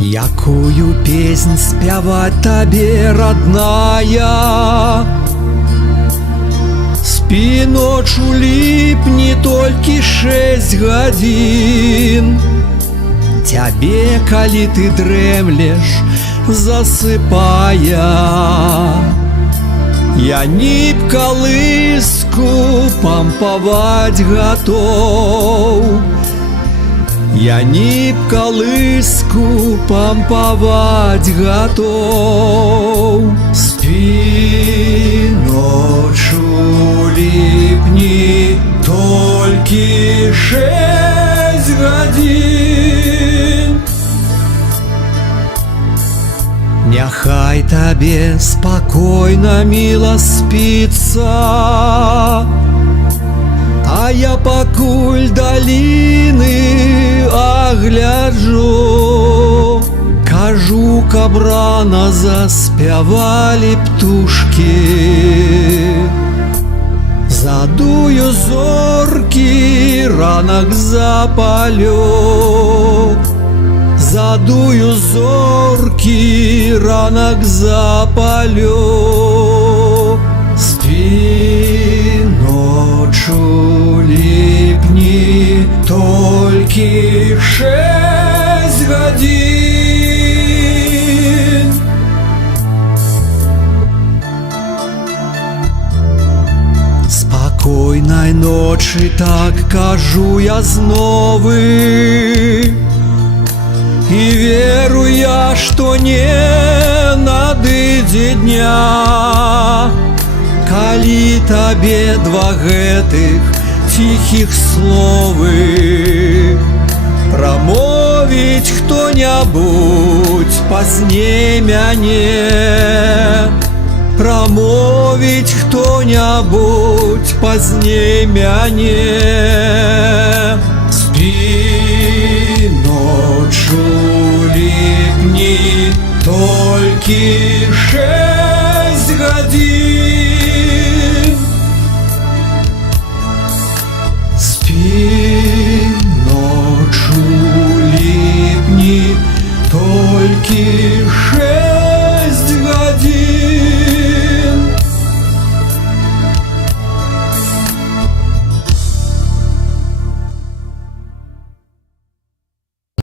Якую песнь спяваць табе, родная? Спі ночу, ліпні толькі 6 гадзін. Цябе, калі ты дрэмлеш, засыпая, я ніб калыску пампаваць гатоў. Я ніб калыску пампаваць гатоў. Спі ночу, ліпні толькі 6 гадзін. Няхай табе спакойна, міла спіцца, а я пакуль даліны агляджу. Кажу, каб рана заспявалі птушкі. Задую зоркі, ранак запалю. Задую зоркі, ранак запалю. Спі ночу, ліпні толькі 6 гадзін. Спакойнай ночы, так кажу я знову. І веру я, што не надыдзе дня, калі табе 2 гэтых ціхіх словы прамовіць хто-небудзь пазней мяне. Прамовіць хто-небудзь пазней мяне.